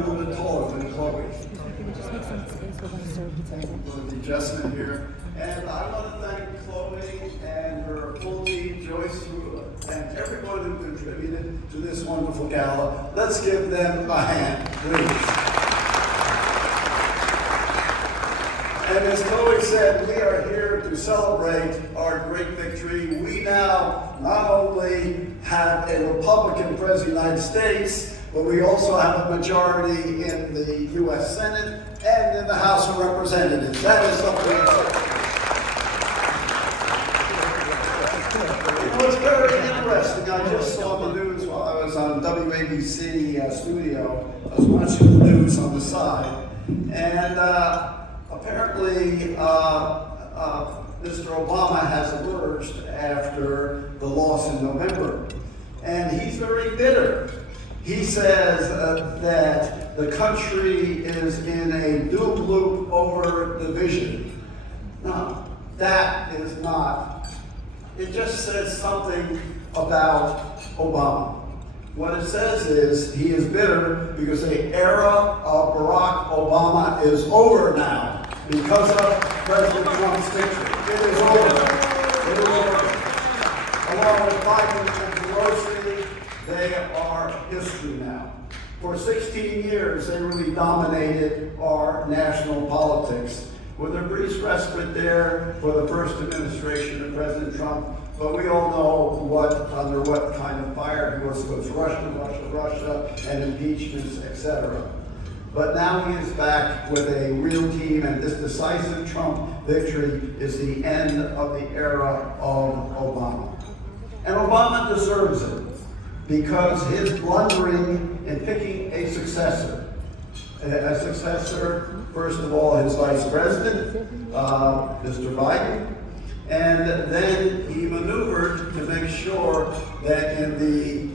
a little bit taller than Chloe. The adjustment here. And I want to thank Chloe and her full team, Joyce, and everyone who contributed to this wonderful gala. Let's give them a hand, please. And as Chloe said, we are here to celebrate our great victory. We now not only have a Republican president of the United States, but we also have a majority in the U.S. Senate and in the House of Representatives. That is something. It was very interesting. I just saw the news while I was on WABC studio. I was watching the news on the side, and apparently Mr. Obama has emerged after the loss in November, and he's very bitter. He says that the country is in a doom loop over division. No, that is not. It just says something about Obama. What it says is he is bitter because the era of Barack Obama is over now because of President Trump's victory. It is over. It is over. Along with Biden and Pelosi, they are history now. For 16 years, they really dominated our national politics. With a brief respite there for the first administration of President Trump, but we all know under what kind of fire he was Russia, and impeachments, etc. But now he is back with a real team, and this decisive Trump victory is the end of the era of Obama. And Obama deserves it, because his blundering in picking a successor, first of all, his vice president, Mr. Biden, and then he maneuvered to make sure that in the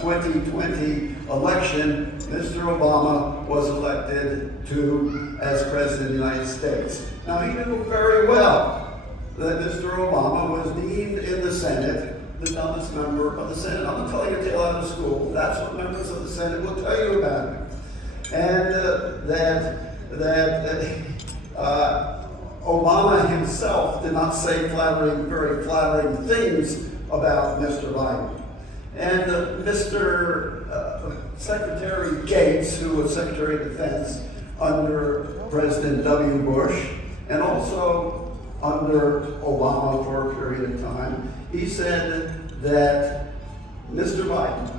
2020 election, Mr. Obama was elected as president of the United States. Now, he knew very well that Mr. Obama was deemed in the Senate the dumbest member of the Senate. I'm going to tell you a tale out of school. That's what members of the Senate will tell you about it. And Obama himself did not say very flattering things about Mr. Biden. And Mr. Secretary Gates, who was Secretary of Defense under President W. Bush, and also under Obama for a period of time, he said that Mr. Biden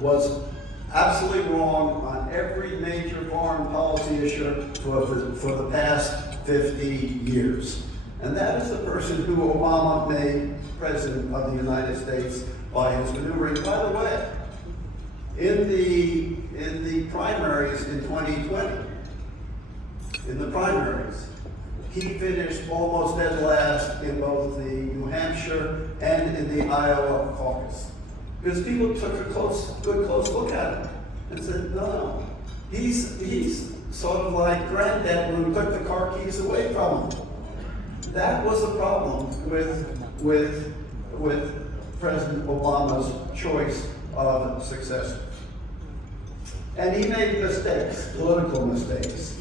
was absolutely wrong on every major foreign policy issue for the past 50 years. And that is the person who Obama made president of the United States by his maneuvering. By the way, in the primaries in 2020, he finished almost dead last in both the New Hampshire and in the Iowa caucus. Because people took a good close look at him and said, no, he's sort of like granddad when we took the car keys away from him. That was the problem with President Obama's choice of successor. And he made mistakes, political mistakes,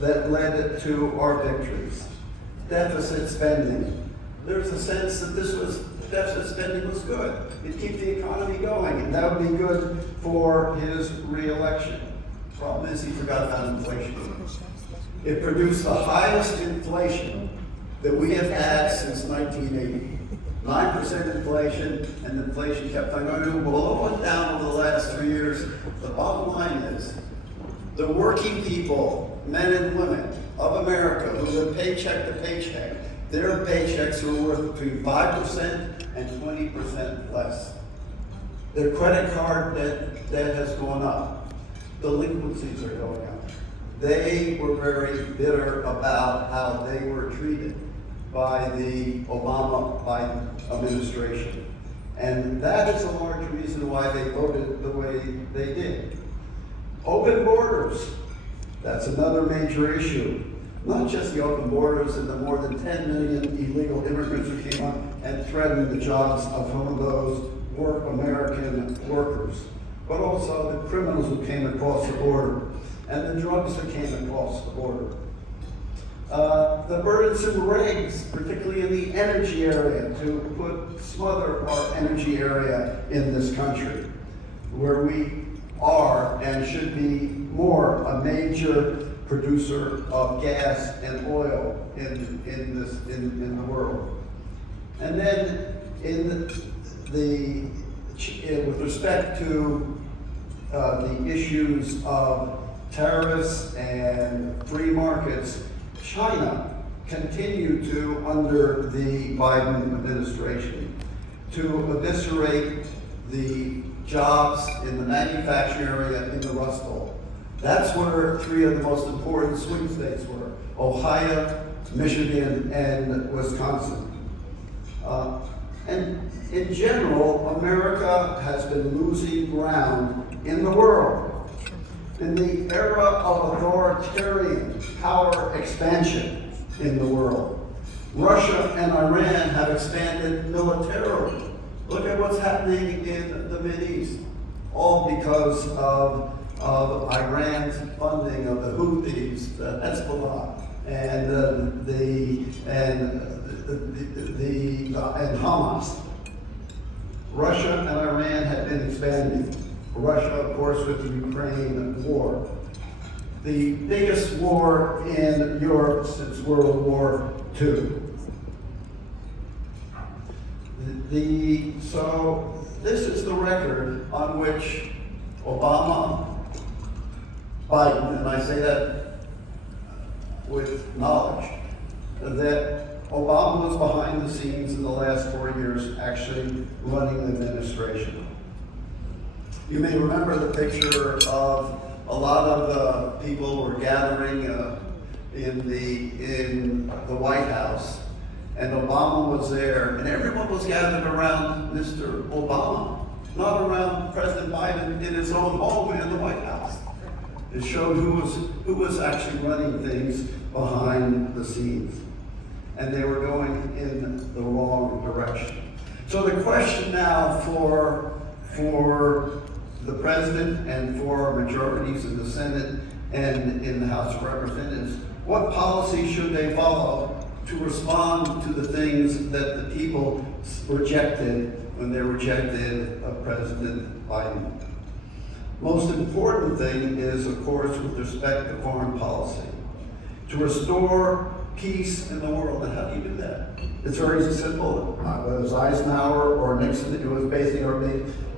that led to our victories. Deficit spending. There's a sense that deficit spending was good. It'd keep the economy going, and that would be good for his re-election. Problem is, he forgot about inflation. It produced the highest inflation that we have had since 1980. 9% inflation, and inflation kept on going below and down over the last 3 years. The bottom line is, the working people, men and women of America who live paycheck to paycheck, their paychecks are worth between 5% and 20% less. Their credit card debt has gone up. Delinquencies are going up. They were very bitter about how they were treated by the Obama-Biden administration. And that is a large reason why they voted the way they did. Open borders, that's another major issue. Not just the open borders and the more than 10 million illegal immigrants who came up and threatened the jobs of some of those American workers, but also the criminals who came across the border and the drugs that came across the border. The burdensome regs, particularly in the energy area, to smother our energy area in this country, where we are and should be more a major producer of gas and oil in the world. And then with respect to the issues of tariffs and free markets, China continued to, under the Biden administration, to eviscerate the jobs in the manufacturing area in the Rust Bowl. That's where three of the most important swing states were: Ohio, Michigan, and Wisconsin. And in general, America has been losing ground in the world. In the era of authoritarian power expansion in the world, Russia and Iran have expanded militarily. Look at what's happening in the Mideast, all because of Iran's funding of the Houthis, the Hezbollah, and Hamas. Russia and Iran have been expanding. Russia, of course, with the Ukraine war. The biggest war in Europe since World War II. So this is the record on which Obama, Biden, and I say that with knowledge, that Obama was behind the scenes in the last 4 years actually running the administration. You may remember the picture of a lot of people were gathering in the White House, and Obama was there, and everyone was gathered around Mr. Obama, not around President Biden in his own home in the White House. It showed who was actually running things behind the scenes, and they were going in the wrong direction. So the question now for the President and for majorities in the Senate and in the House of Representatives, what policy should they follow to respond to the things that the people rejected when they rejected President Biden? Most important thing is, of course, with respect to foreign policy, to restore peace in the world. And how do you do that? It's very simple. Whether it was Eisenhower or Nixon, it was basically our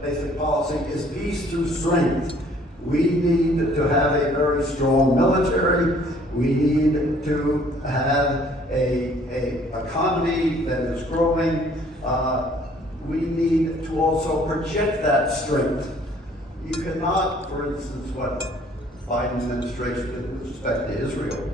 basic policy is peace through strength. We need to have a very strong military. We need to have a economy that is growing. We need to also project that strength. You cannot, for instance, what Biden administration did with respect to Israel,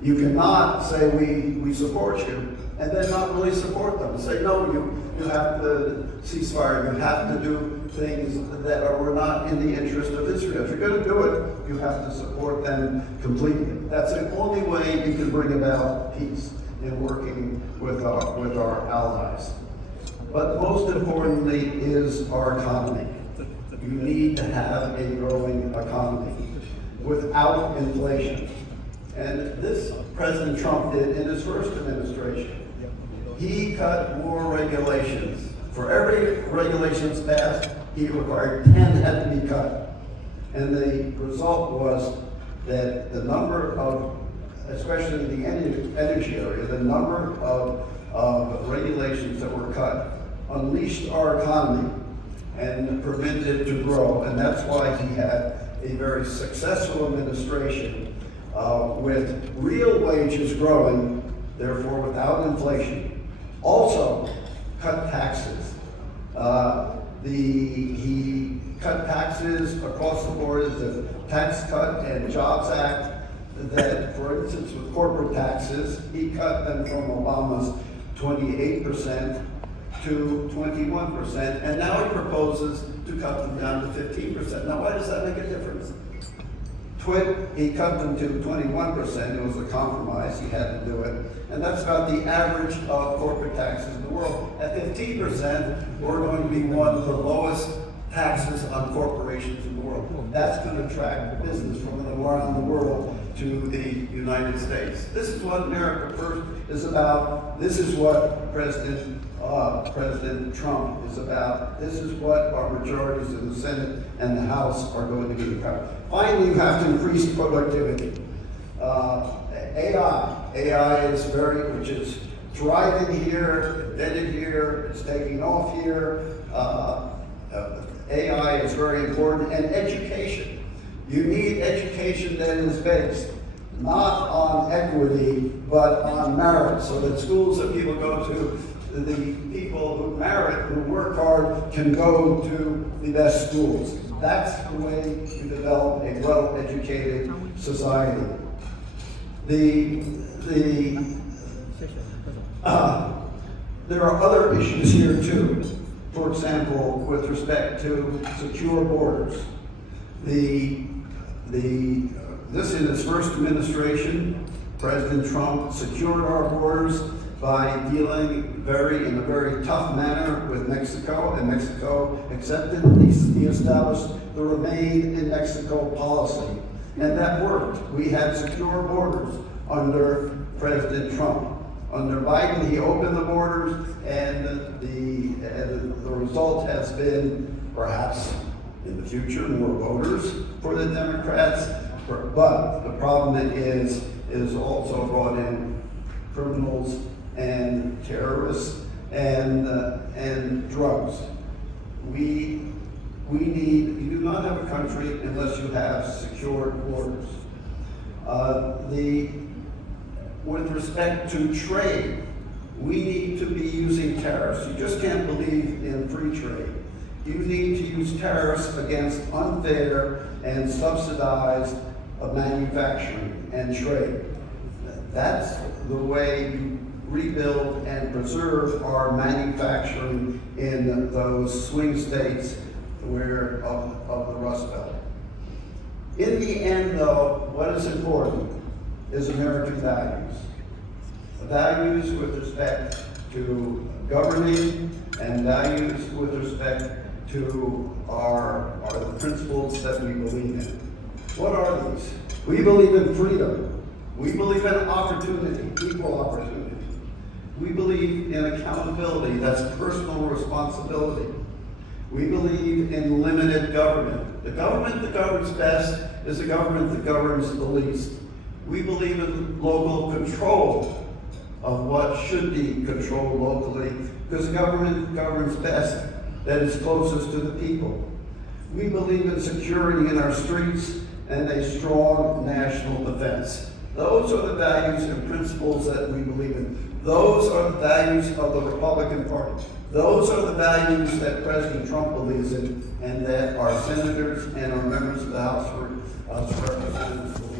you cannot say we support you and then not really support them. Say, no, you have to ceasefire, you have to do things that were not in the interest of Israel. If you're going to do it, you have to support them completely. That's the only way you can bring about peace in working with our allies. But most importantly is our economy. You need to have a growing economy without inflation. And this President Trump did in his first administration. He cut more regulations. For every regulations passed, he required 10 had to be cut. And the result was that the number of, especially in the energy area, the number of regulations that were cut unleashed our economy and prevented it to grow. And that's why he had a very successful administration with real wages growing, therefore without inflation. Also, cut taxes. He cut taxes across the board, the Tax Cut and Jobs Act, that, for instance, with corporate taxes, he cut them from Obama's 28% to 21%, and now he proposes to cut them down to 15%. Now, why does that make a difference? He cut them to 21%. It was a compromise. He had to do it. And that's about the average of corporate taxes in the world. At 15%, we're going to be one of the lowest taxes on corporations in the world. That's going to attract business from around the world to the United States. This is what America First is about. This is what President Trump is about. This is what our majorities in the Senate and the House are going to be about. Finally, you have to increase productivity. AI is which is thriving here, invented here, it's taking off here. AI is very important, and education. You need education that is based not on equity, but on merit, so that schools that people go to, the people who merit, who work hard, can go to the best schools. That's the way you develop a well-educated society. There are other issues here too. For example, with respect to secure borders. This in his first administration, President Trump secured our borders by dealing in a very tough manner with Mexico, and Mexico accepted. He established the Remain in Mexico policy, and that worked. We had secure borders under President Trump. Under Biden, he opened the borders, and the result has been, perhaps in the future, more voters for the Democrats. But the problem is also brought in criminals and terrorists and drugs. You do not have a country unless you have secure borders. With respect to trade, we need to be using tariffs. You just can't believe in free trade. You need to use tariffs against unfair and subsidized manufacturing and trade. That's the way you rebuild and preserve our manufacturing in those swing states of the Rust Belt. In the end, though, what is important is American values. Values with respect to governing, and values with respect to the principles that we believe in. What are these? We believe in freedom. We believe in opportunity, equal opportunity. We believe in accountability, that's personal responsibility. We believe in limited government. The government that governs best is the government that governs the least. We believe in local control of what should be controlled locally, because the government governs best that is closest to the people. We believe in security in our streets and a strong national defense. Those are the values and principles that we believe in. Those are the values of the Republican Party. Those are the values that President Trump believes in, and that our senators and our members of the House of Representatives